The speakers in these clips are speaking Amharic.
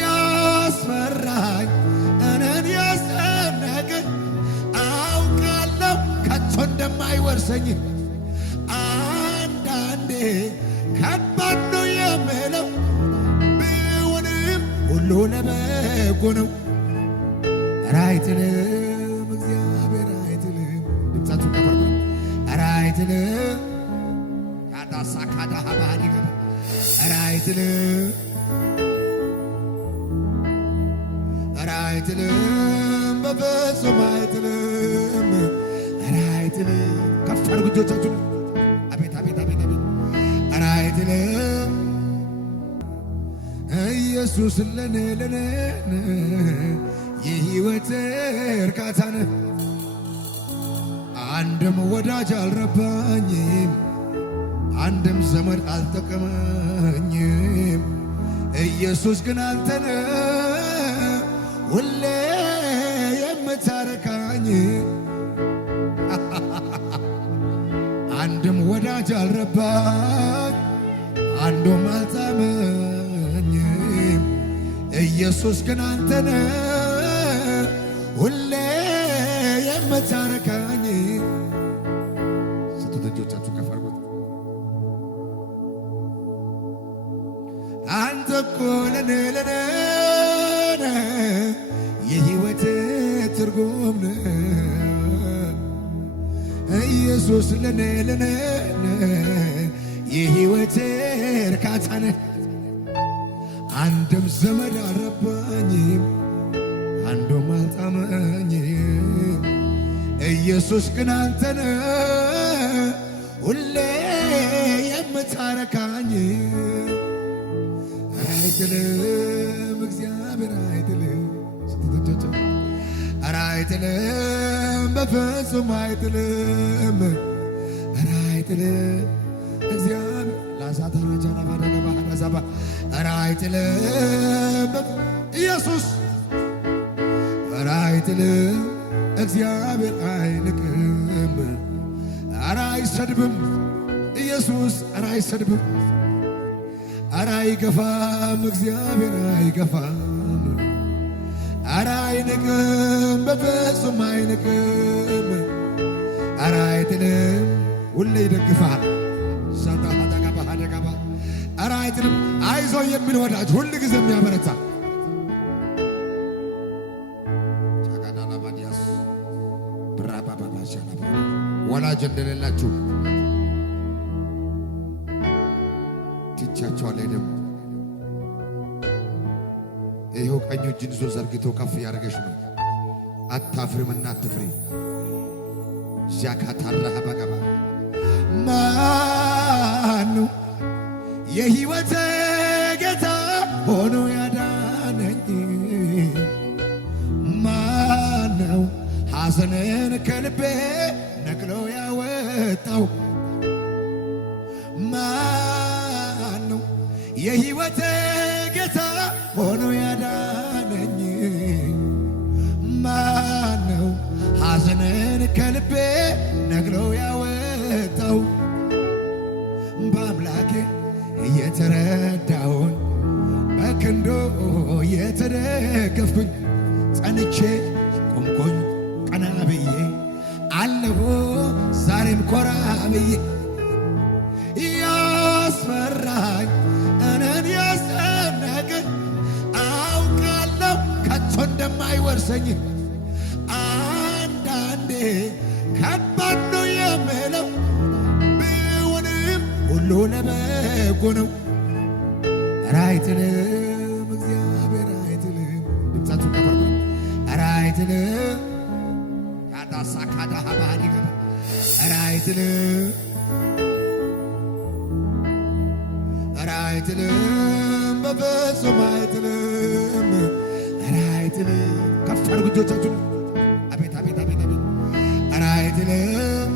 ያስፈራኝ እኔን ያስጨነቀኝ አውቃለሁ ከቶ እንደማይወርሰኝ አንዳንዴ ከባድ ነው የምለው ቢሆንም ሁሉ ለበጎ ነው። ኧረ አይጥልም እግዚአብሔር አይጥልም። ድምፃችሁ ከፈር ኧረ አይጥልም ካዳሳ ካዳሃ ባህዲ ኧረ አይጥልም ኧረ አይጥልም በፍጹም አይጥልም ኧረ አይጥልም። ከፍ አድርጉ እጆቻችሁን አቤት አቤት አቤት አቤት ኧረ አይጥልም ኢየሱስ ለኔ የሕይወቴ እርካታ ነህ። አንድም ወዳጅ አልረባኝም አንድም ዘመድ አልጠቀመኝም ኢየሱስ ግን አንተ ነህ ሁሌ የምታረካኝ። አንድም ወዳጅ አልረባኝ አንዱም አልጣመኝም ኢየሱስ ግን አንተ ነህ ሁሌ የምታረካኝ። ስንት እጆቻችሁ ከፍ አድርጉት። አንተ እኮ ለኔ የሕይወቴ ትርጉም ነህ ኢየሱስ ለኔ የሕይወቴ እርካታ ነህ። አንድም ዘመድ አልረባኝም አንዱም አልጣመኝም ኢየሱስ ግን አንተ ነህ ሁሌ የምታረካኝ። አይጥልም እግዚአብሔር አይጥልም ኧረ አይጥልም በፍጹም አይጥልም ኧረ አይጥልም እግዚአብሔር ላሳተራጃና ባደገ ባህዳዛባ ኧረ አይጥልም ኢየሱስ ኧረ አይጥልም እግዚአብሔር አይንቅም ኧረ አይሰድብም ኢየሱስ ኧረ አይሰድብም ኧረ አይገፋም እግዚአብሔር አይገፋም ኧረ አይንቅም በፍጹም አይንቅም ኧረ አይጥልም ሁሌ ይደግፋል ሳታ ሀዳጋባ ሀዳጋባ ኧረ አይጥልም አይዞ የሚል ወዳጅ ሁል ጊዜ የሚያበረታ ወላጅ እንደሌላችሁ ትቻችኋል አይደል? ይኸው ቀኝ እጅን ይዞ ዘርግቶ ከፍ ያደረገሽ ነው። አታፍሪምና አትፍሪ። ጃካታራህ በቀባ ማኑ የሕይወቴ ጌታ ሆኖ ያዳነኝ ማነው ሐዘንን ከልቤ ነቅሎ ያወጣው ማነው የሕይወቴ ጌታ ሆኖ ያዳነኝ ማነው ሐዘንን ከልቤ ነቅሎ ያወጣው በአምላኬ እየተረዳውን በክንዶ እየተደገፍኩኝ ጸንቼ ቆምኩኝ ቀና ብዬ አለሁ ዛሬም ኮራ ብዬ ያስፈራኝ እኔን ያስጨነቀኝ አውቃለሁ ከቶ እንደማይወርሰኝ አንዳንዴ ከባድ ነው የምለው ቢሆንም ሁሉ ለበጎ ነው። ኧረ አይጥልም እግዚአብሔር አይጥልም። ድምፃችሁ ከፈር ኧረ አይጥልም ካዳሳ ካዳሃ ባህዲ ኧረ አይጥልም ኧረ አይጥልም በፍጹም አይጥልም ኧረ አይጥልም። ከፍ አድርጉ እጆቻችሁን አቤት አቤት አቤት አቤት ኧረ አይጥልም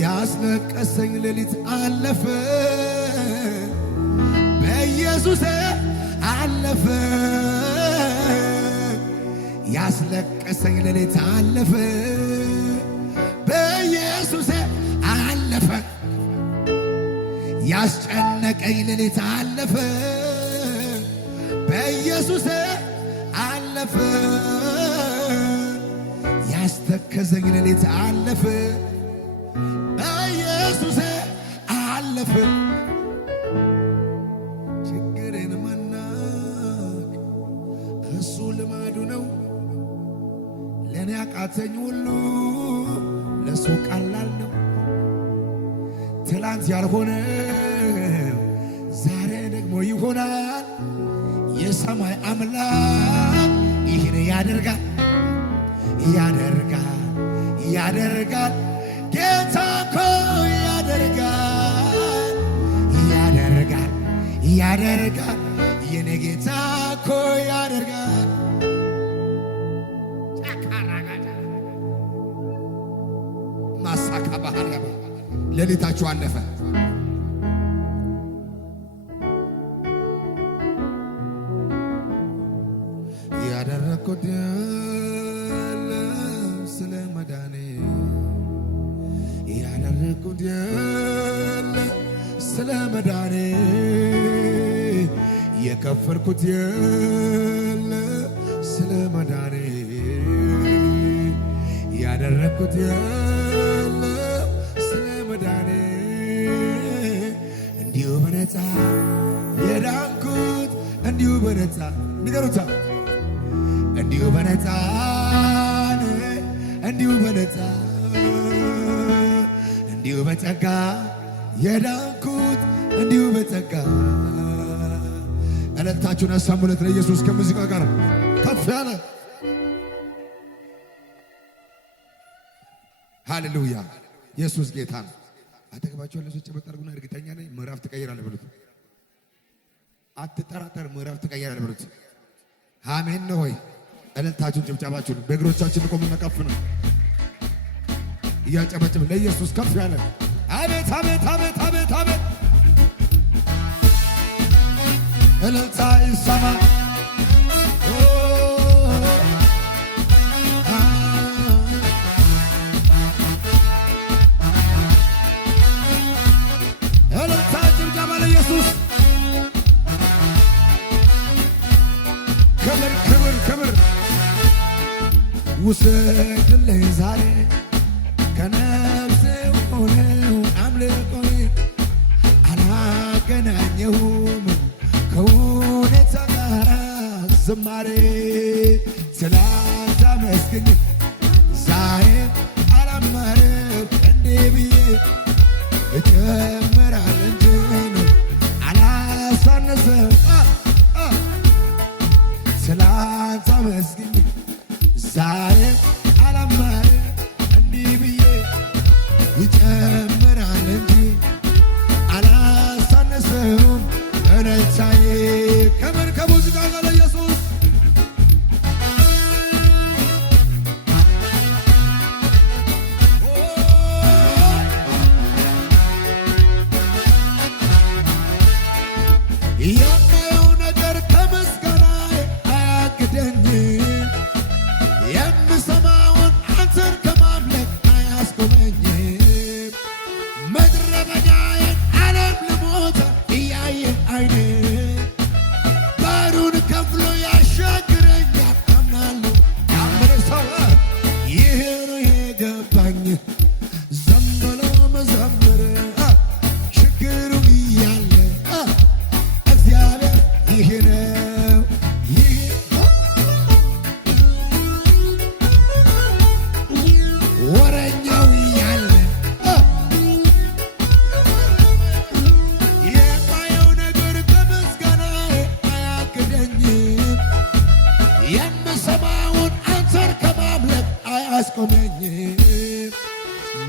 ያስለቀሰኝ ሌሊት አለፈ በኢየሱስ አለፈ ያስለቀሰኝ ሌሊት አለፈ በኢየሱስ አለፈ ያስጨነቀኝ ሌሊት አለፈ በኢየሱስ አለፈ። ያስተከዘኝ ሌሊት አለፈ በኢየሱስ አለፈ። ችግሬን መናቅ እሱ ልማዱ ነው። ለኔ ያቃተኝ ሁሉ ለሱ ቀላል ነው። ትላንት ያልሆነ ዛሬ ደግሞ ይሆናል። የሰማይ አምላክ ይህን ያደርጋል ያደርጋል ያደርጋል። ጌታ እኮ ያደርጋል ያደርጋል ያደርጋል። የኔ ጌታ እኮ ያደርጋል። ማሳካ ባህር ያባ ሌሊታችሁ አለፈ። ያደረኩት የለም ስለ መዳኔ ያደረኩት የለም ስለ መዳኔ የከፈልኩት የለም ስለ መዳኔ ያደረኩት የለም ስለ መዳኔ እንዲሁ በነፃ የዳንኩት እንዲሁ በነፃ ንገሩታ እንዲሁ በነፃ እንዲሁ በነፃ እንዲሁ በጸጋ የዳንኩት እንዲሁ በጸጋ። እልልታችሁን አሰሙለት ለኢየሱስ ከሙዚቃ ጋር ከፍ ያለ ሃሌሉያ። ኢየሱስ ጌታ ነው። አጠገባችሁ ያለ ሰው ጨበጥ አድርጉና እርግጠኛ ነኝ ምዕራፍ ትቀይራለህ በሉት። አትጠራጠር፣ ምዕራፍ ትቀይራለህ በሉት። አሜን ነው ወይ? እልልታችሁን ጭብጨባችሁን በእግሮቻችን ቆሙና ከፍ ነው እያጨበጭብ ለኢየሱስ ከፍ ያለ አቤት አቤት አቤት አቤት አቤት እልልታ ይሰማ። እልልታ ጭብጨባ ለኢየሱስ ክብር ክብር ክብር። ውሰድልኝ ዛሬ ከነፍሴ ሆነው አምልኮዬ አላገናኘሁም ከሁኔታ ጋር ዝማሬ ትላንት አመስግኝ ዛሬ አላማርም እንዲህ ብዬ እጨምራል እንጂ አላሳነሰም። ትላንት አመስግኝ ዛሬ አላማርም እንዲህ ብዬ ይጨምራል እንጂ አላሳነሰውም። እልልታዬ ክብር ከሙዚቃ ጋር ለኢየሱስ የማየው ነገር ከምስጋናዬ አያግደኝም። የምሰማውን አንተን ከማምለክ አያስቆመኝም። ምድረ በዳዬን ዓለም ልሞታ እያየ አይኔ ባሕሩን ከፍሎ ያሻግረኛል አምናለሁ። ያመነ ሰው ይሄ ነው የገባኝ ዝም ብሎ መዘመር ችግሩ እያለ እግዚአብሔር ይሄ ነው ወረኛው እያለ የማየው ነገር ከምስጋናዬ አያግደኝም። የምሰማውን አንተን ከማምለክ አያስቆመኝም።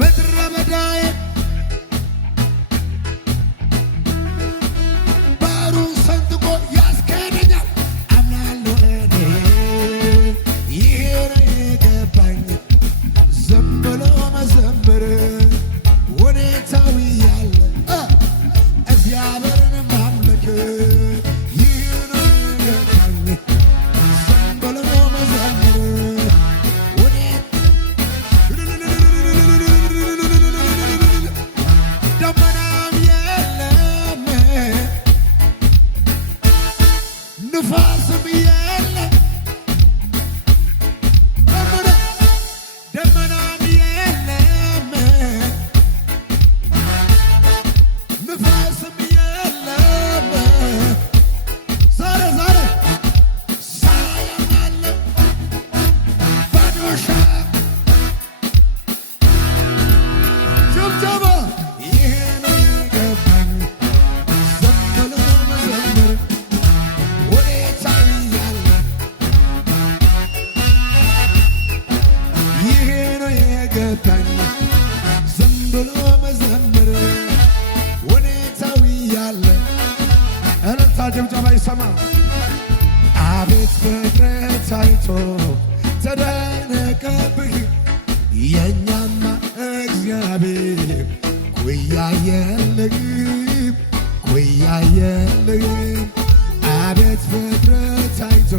ምድረ በዳዬን ባሕሩን ሰንጥቆ ያስኬደኛል አምናለሁ እኔ ይሄ ነው የገባኝ ዝም ብሎ መዘመር ሁኔታው እያለ እግዚአብሔርን ማምለክ ይህ ነው የገባኝ ዝም ብሎ መዘመር ንፋስም የለ ደመናም የለም ንፋስም የለም ዛሬ ሳያማለ ባዶሻ ጭብጨባ ይሄ ነው የገባኝ ዘመለ መዘመር ወዴታ ያለ ይሄ ነው የገባኝ ዝም ብሎ መዘመር ወዴታዊ ያለ እልልታ ጭብጨባ ይሰማ አቤት ፍጥረት አይቶ ተደነቀብህ የኛማ እግዚአብሔር ኩያ የለህም ኩያ የለህም አቤት ፍጥረት አይቶ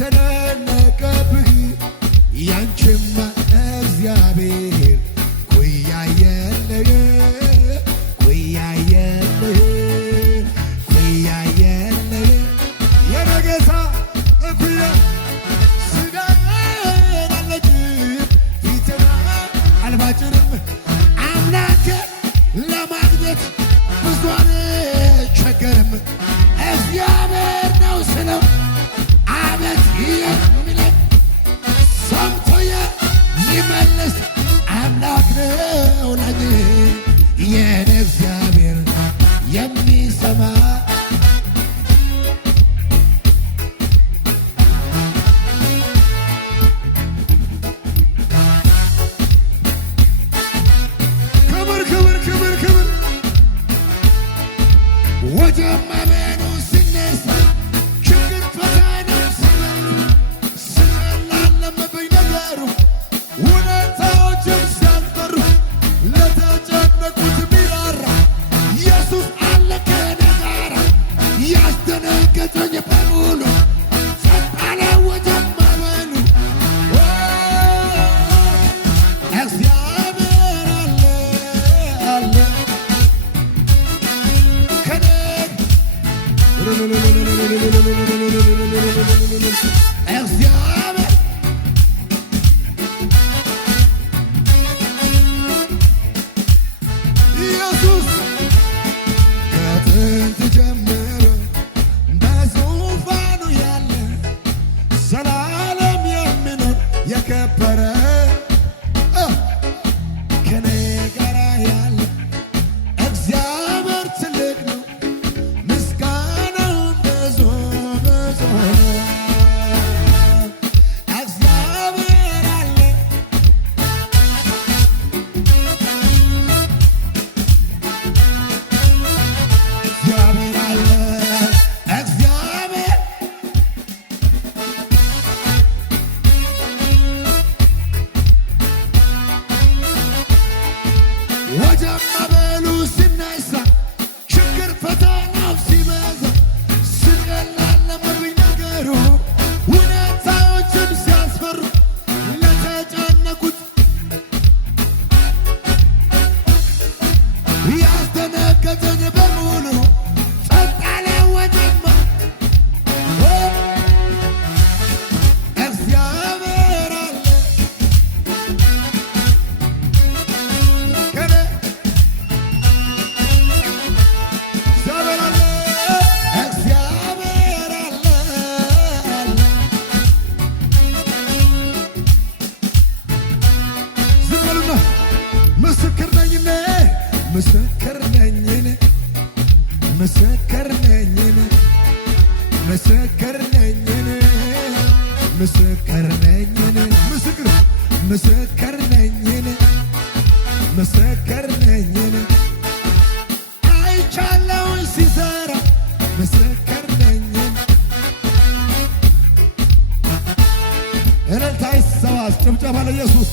ተደነቀብህ ያንቺማ እግዚአብሔር ኩያ የለህም ኩያ የለህም ኩያ የለህም የኔ ጌታ እኩያ ስጋዬን አልነጭም ፊቴን አልቧጭርም አምላኬን ለማግኘት ብዙ አልቸገርም እግዚአብሔር ነው ስለው አቤት የሚለኝ ሰምቶ የሚመልስ አምላክ ነው ለኔ የኔ እግዚአብሔር የሚሰማ ክብር ክብር ክብር ክብር ወጀማመኑ ሲነሳ ችግር ፈተና ስላለምብኝ ነገሩ ሁኔታዎችም ሲያስፈሩ ለተጨነቁት ቢራራ ኢየሱስ አለ ከኔ ጋራ ያስደነገጠኝ በሙሉ ጸጥ አለ ወጀማመኑ እግዚአብሔር አለ ከኔ እግዚአብሔር ኢየሱስ ከጥንት ጀምሮ በዙፋኑ ያለ ዘላለም የሚኖር የከበረ ከኔ ጋር ያለ እግዚአብሔር ትልቅ ነው ምስጋናው ብዙ ብዙ እግዚአብሔር አለ እግዚአብሔር አለ እግዚአብሔር ወጀማመኑ ሲነሳ ችግር ፈተናው ሲበዛ ሲጨላለምብኝ ነገሩ ሁኔታዎችም ሲያስፈሩ ለተጨነቁት ያስደነገጠኝ በሙሉ ጸጥ አለ ወጀማ እግዚአብሔር አለ ከኔ እግዚአብሔር አለ እግዚአብሔር አለ ዝም በሉና ምስክር ነኝ እኔ ምስክር ነኝ እኔ ምስክር ነኝ እኔ ምስክር ነኝ እኔ ምስክር ነኝ እኔ ምስክር ነኝ እኔ ምስክር ነኝ እኔ አይቻለሁ ሲሰራ ምስክር ነኝ እኔ እልልታ ይሰማ ጭብጨባ ለኢየሱስ